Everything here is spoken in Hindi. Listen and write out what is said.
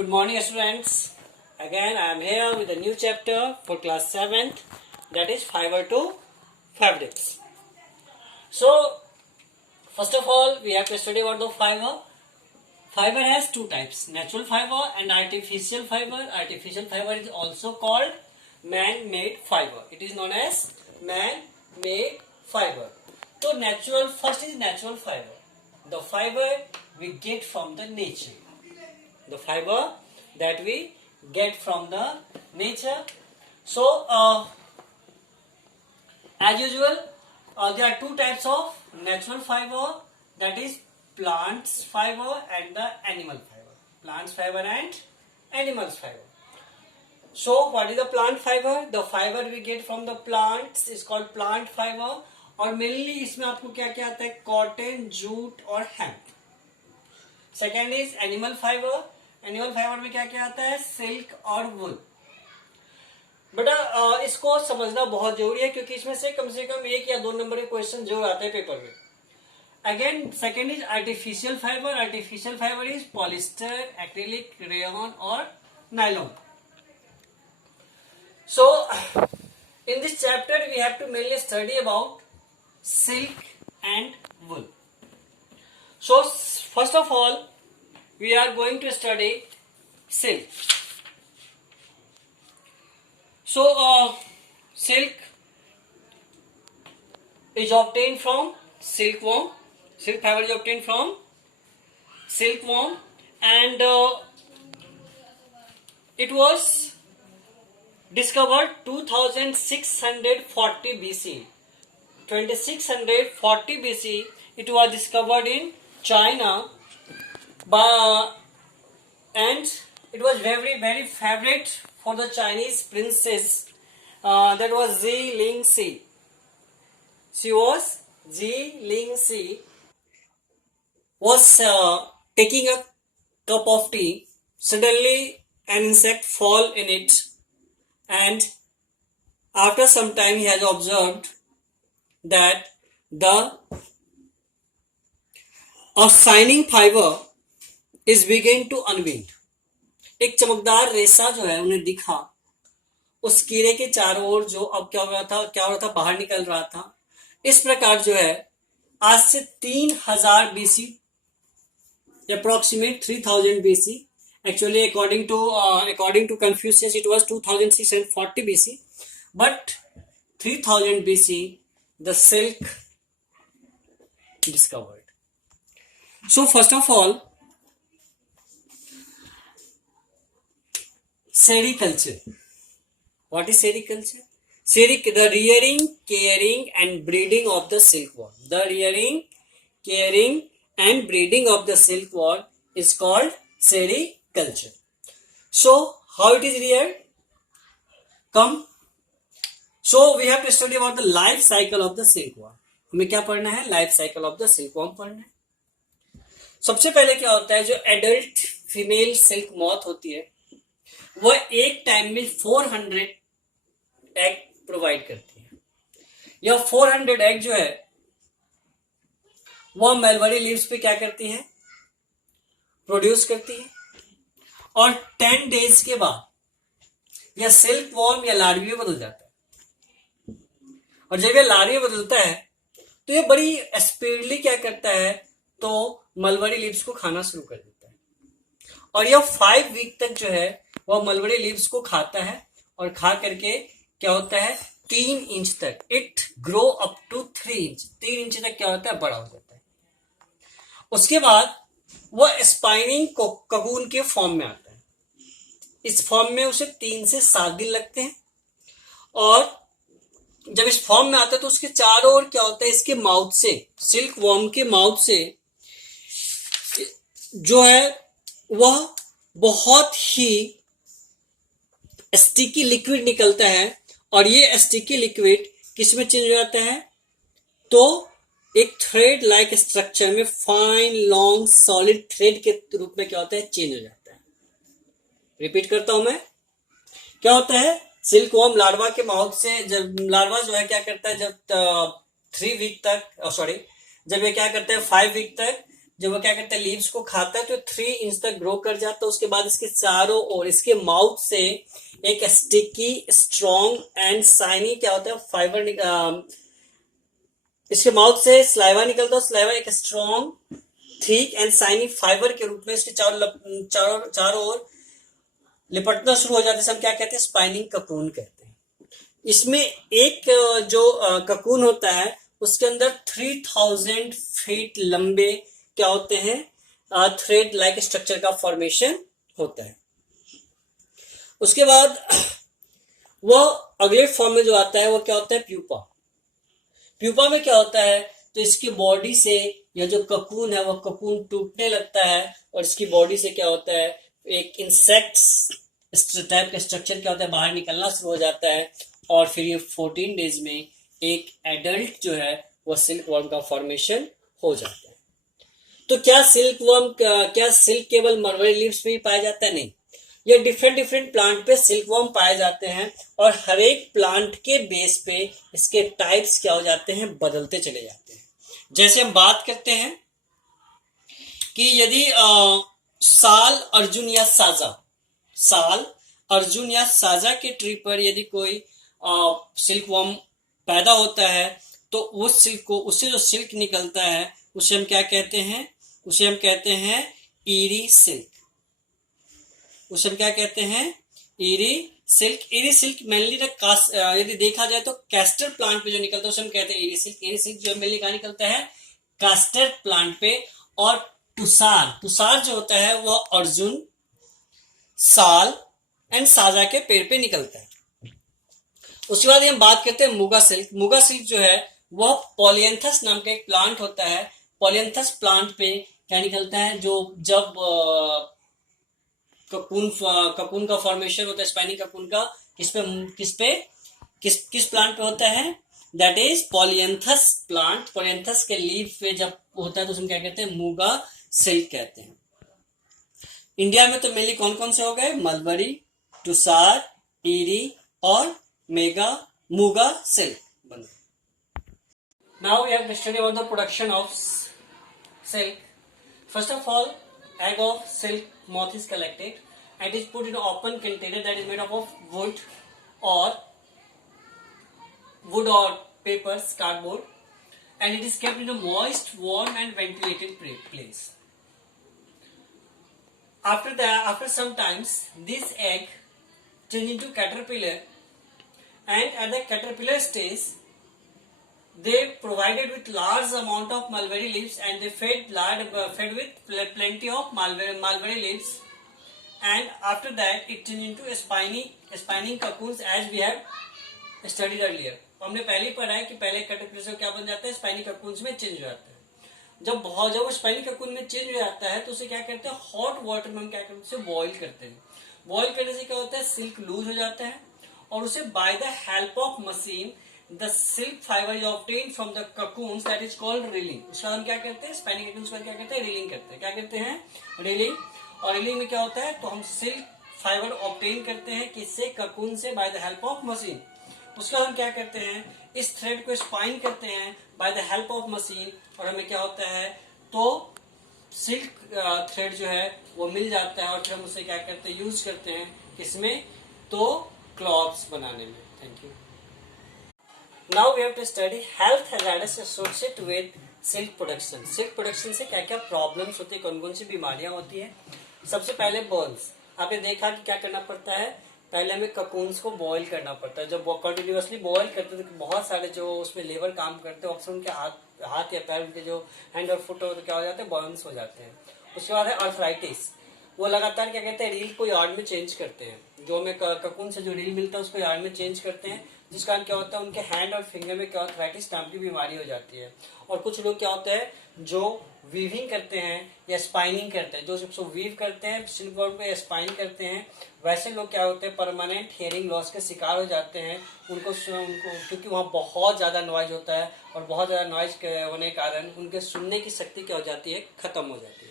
Good morning, students. Again, I am here with a new chapter for class 7th, that is fiber to fabrics. So, first of all, we have to study about the fiber. Fiber has two types, natural fiber and artificial fiber. Artificial fiber is also called man-made fiber. It is known as man-made fiber. So, first is natural fiber. The fiber we get from the nature. The fiber that we get from the nature. So, as usual, there are two types of natural fiber, that is plants fiber and the animal fiber. Plants fiber and animals fiber. So, what is the plant fiber? The fiber we get from the plants is called plant fiber. और मेनली इसमें आपको क्या क्या आता है? कॉटन, जूट और hemp. Second is animal fibre. Animal fibre में क्या क्या आता है? सिल्क और वुल. बेटा इसको समझना बहुत जरूरी है क्योंकि इसमें से कम 1 या 2 नंबर के क्वेश्चन जरूर आते हैं पेपर में. Again second is artificial fibre. Artificial fibre is polyester, acrylic, rayon और nylon. So in this chapter we have to mainly study about silk and wool. So first of all we are going to study silk. So silk is obtained from silkworm. Silk fiber is obtained from silkworm and it was discovered 2640 BC. 2640 BC it was discovered in China and it was very favorite for the Chinese princess that was Zi Lingxi. She was Zi Lingxi was taking a cup of tea. Suddenly an insect fall in it. And after some time he has observed that a shining fiber is beginning to unwind. एक चमकदार रेशा जो है उन्हें दिखा. उस कीड़े के चारों ओर जो अब क्या हो रहा था बाहर निकल रहा था. इस प्रकार जो है आज से 3000 BC, approximate 3000 BC. Actually, according to Confucius, it was 2640 BC, but 3000 BC, the silk discovered. So, first of all, sericulture. What is sericulture? The rearing, caring, and breeding of the silkworm. The rearing, caring, and breeding of the silkworm is called sericulture. So, how it is reared? Come. So, we have to study about the life cycle of the silkworm. हमें क्या पढ़ना है? Life cycle of the silkworm पढ़ना है. सबसे पहले क्या होता है? जो एडल्ट फीमेल सिल्क मॉथ होती है वह एक टाइम में 400 एग प्रोवाइड करती है. यह 400 एग जो है वह मलबरी लीव्स पे क्या करती है? प्रोड्यूस करती है. और 10 डेज के बाद यह सिल्क वॉर्म या लार्वी में बदल जाता है. और जब यह लार्वी में बदलता है तो यह बड़ी स्पीडली क्या करता है? तो मलबरी लीव्स को खाना शुरू कर देता है. और यह 5 वीक तक जो है वह मलबरी लीव्स को खाता है. और खा करके क्या होता है? 3 इंच तक it grow up to 3 inch. 3 inch तक क्या होता है? बड़ा हो जाता है. उसके बाद वह स्पाइनिंग ककून के फॉर्म में आता है. इस फॉर्म में उसे 3 से 7 दिन लगते हैं. और जब इस फॉर्म में आता है तो उसके चारों ओर क्या होता है? इसके माउथ से, सिल्क वॉर्म के माउथ से जो है वह बहुत ही स्टिकी लिक्विड निकलता है. और ये स्टिकी लिक्विड किस में चेंज हो जाता है? तो एक थ्रेड लाइक स्ट्रक्चर में, फाइन लॉन्ग सॉलिड थ्रेड के रूप में क्या होता है? चेंज हो जाता है. रिपीट करता हूं मैं. क्या होता है? सिल्क वॉर्म लार्वा के माउथ से, जब लार्वा जो है क्या करता है? जब 3 वीक तक जब ये क्या करता है 5 वीक तक जब वो क्या करता है लीव्स को खाता है तो 3 इंच तक ग्रो कर जाता है। उसके बाद इसके चारों ओर इसके माउथ से एक स्टिकी स्ट्रॉन्ग एंड शाइनी क्या होता है फाइबर इसके माउथ से स्लाइवा निकलता है। स्लाइवा एक strong thick and shiny fibre के रूप में इसके चारों ओर लिपटना शुरू हो जाता है। हम क्या कहते हैं स्पाइनिंग ककून कहते हैं। इसमें एक जो ककून होता है उसके अंदर 3000 फीट लंबे क्या होते हैं थ्रेड लाइक स्ट्रक्चर का फॉर्मेशन होता है। उसके बाद वह अगले फॉर्म में जो आता है वो क्या होता है प्यूपा। प्यूपा में क्या होता है तो इसकी बॉडी से यह जो ककून है वह ककून टूटने लगता है और इसकी बॉडी से क्या होता है एक इंसेक्ट्स टाइप का स्ट्रक्चर क्या होता है बाहर निकलना शुरू हो जाता है और फिर ये 14 डेज में एक एडल्ट जो है वह सिल्क वर्म का फॉर्मेशन हो जाता है। तो क्या सिल्क केवल मलबरी लीव्स पे ही पाया जाता है? नहीं, ये डिफरेंट प्लांट पे सिल्क वर्म पाए जाते हैं और हर एक प्लांट के बेस पे इसके टाइप्स क्या हो जाते हैं बदलते चले जाते हैं। जैसे हम बात करते हैं कि यदि साल अर्जुन या साजा के ट्री पर यदि कोई सिल्क वर्म पैदा होता है तो उस सिल्क को उससे जो सिल्क निकलता है उसे हम क्या कहते हैं उसे हम कहते हैं ईरी सिल्क। उसे हम क्या कहते हैं ईरी सिल्क मेनली यदि देखा जाए तो कैस्टर प्लांट पे जो निकलता है उसे हम कहते हैं ईरी सिल्क जो मेनली कहाँ निकलता है कैस्टर प्लांट पे। और तुषार जो होता है वह अर्जुन साल एंड साजा के पेड़ पे निकलता है। उसके बाद हम बात करते हैं मुगा सिल्क जो है वह पॉलियंथस नाम का एक प्लांट होता है। पॉलियंथस प्लांट पे क्या निकलता है जो जब ककून का फॉर्मेशन होता है स्पाइनिंग ककून का किस प्लांट पे होता है दैट इज पॉलियंथस प्लांट। पॉलियंथस के लीफ पे जब होता है तो उसमें क्या कहते हैं मुगा सिल्क कहते हैं। इंडिया में तो मेनली कौन कौन से हो गए मलबरी तुषार ईरी और muga silk. Now we have to study about the production of silk. First of all, egg of silk moth is collected and is put in an open container that is made up of wood or papers, cardboard, and it is kept in a moist, warm and ventilated place. After some times, this egg change into caterpillar, and at the caterpillar stage, they provided with large amount of mulberry leaves and they fed with plenty of mulberry leaves, and after that it turned into a spiny cocoons as we have studied earlier. हमने पहले ही पढ़ा है कि पहले कैटरपिलर से क्या बन जाता है स्पाइनी ककून्स में चेंज हो जाता है। जब वो स्पाइनी ककून में चेंज हो जाता है तो उसे क्या करते हैं हॉट वाटर में हम क्या करते हैं उसे बॉईल करते हैं। बॉईल करने से क्या होता है सिल्क लूज हो जाता है और उसे by the help of machine the silk fiber is obtained from the cocoons that is called reeling। उसका हम क्या करते हैं स्पाइनी cocoons का क्या करते हैं रीलिंग करते हैं। क्या करते हैं रीलिंग। और रीलिंग में क्या होता है तो हम सिल्क फाइबर ऑब्टेन करते हैं किससे ककून से by the help of machine. उसका हम क्या करते हैं इस थ्रेड को स्पाइन करते हैं by the help of machine और हमें क्या होता है तो सिल्क थ्रेड जो है वो मिल जाता है और फिर हम उसे क्या करते हैं यूज करते हैं किसमें तो क्लॉथ्स बनाने में। Thank you. Now we have to study health hazards associated with silk production। Silk production से क्या क्या प्रॉब्लम्स होती है कौन कौन सी बीमारियां होती है। सबसे पहले बर्न्स। आपने देखा कि क्या करना पड़ता है पहले हमें ककून्स को बॉईल करना पड़ता है। जब वो कंटिन्यूअसली बॉईल करते हैं तो बहुत सारे जो उसमें लेबर काम करते हैं अक्सर उनके हाथ या पैर उनके जो हैंड और फुट हो तो क्या हो जाते हैं बर्न्स हो जाते हैं। उसके बाद है अर्थराइटिस। वो लगातार क्या कहते हैं रील को यार्ड में चेंज करते हैं। जो हमें ककून से जो रील मिलता है उसको यार्ड में चेंज करते हैं जिस कारण क्या होता है उनके हैंड और फिंगर में क्या अर्थराइटिस नाम की बीमारी हो जाती है। और कुछ लोग क्या होता है जो वीविंग करते हैं या स्पाइनिंग करते हैं जो वीव करते हैं सिल्क वर्म में स्पाइन करते हैं वैसे लोग क्या होते हैं परमानेंट हियरिंग लॉस के शिकार हो जाते हैं। उनको क्योंकि वहाँ बहुत ज्यादा नॉइज होता है और बहुत ज्यादा नॉइज होने के कारण उनके सुनने की शक्ति क्या हो जाती है खत्म हो जाती है।